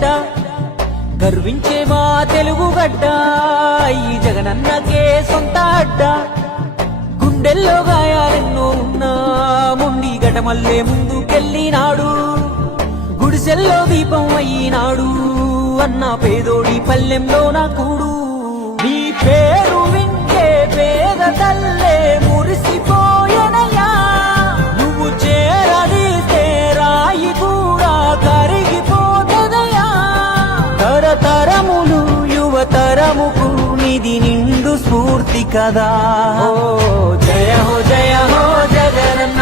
చెడ్డ గర్వించే మా తెలుగు గడ్డ ఈ జగనన్నకే సొంత అడ్డ గుండెల్లో గాయాలెన్నో ఉన్నా ముండి గటమల్లే ముందుకెళ్ళినాడు గుడిసెల్లో దీపం అయినాడు అన్న పేదోడి పల్లెంలో నా కూడు నీ పేరు వింటే పేద తల్లే మురిసిపోయనయ్యా నువ్వు చేరదీస్తే రాయి కూడా కరిగిపోతదయ్యా తరతరములు యువతరముకు నిధి నిండు స్ఫూర్తి కదా ఓ జయ హో జగనన్న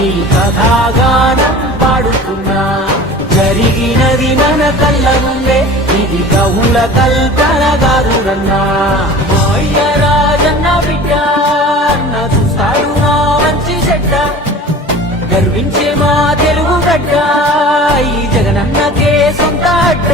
ఈ కథాగానం పాడుతున్నా జరిగినది మన కళ్ళ ముందే ఇది కవుల కల్పన కాదురన్నా అయ్య రాజన్న బిడ్డ అన్న చూస్తాడు నా మంచి చెడ్డ గర్వించే మా తెలుగు గడ్డ ఈ జగనన్నకే సొంత అడ్డ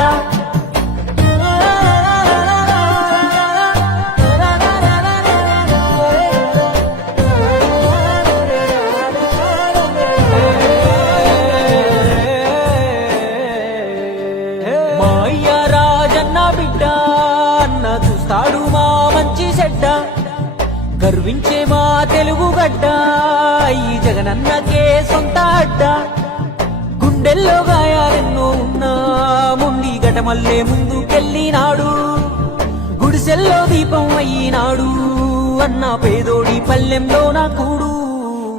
చూస్తాడు మా మంచి చెడ్డ గర్వించే మా తెలుగు గడ్డ ఈ జగనన్నకే సొంత అడ్డ గుండెల్లో గాయాలెన్నో ఉన్నా ముండి గటమల్లే ముందుకెళ్ళినాడు గుడిసెల్లో దీపం అయినాడు అన్న పేదోడి పల్లెంలో నా కూడు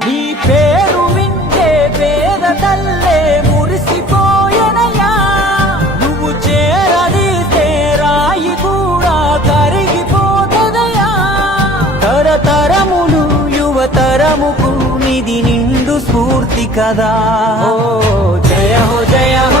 నీ పేరు వింటే పేద తల్లే మురిసిపోయనయ్యా నువ్వు చేరదీస్తే రాయి కూడా కరిగిపోతదయ్యా తరతరములు యువతరముకు నిధి నిండు స్ఫూర్తి కదా ఓ జయ హో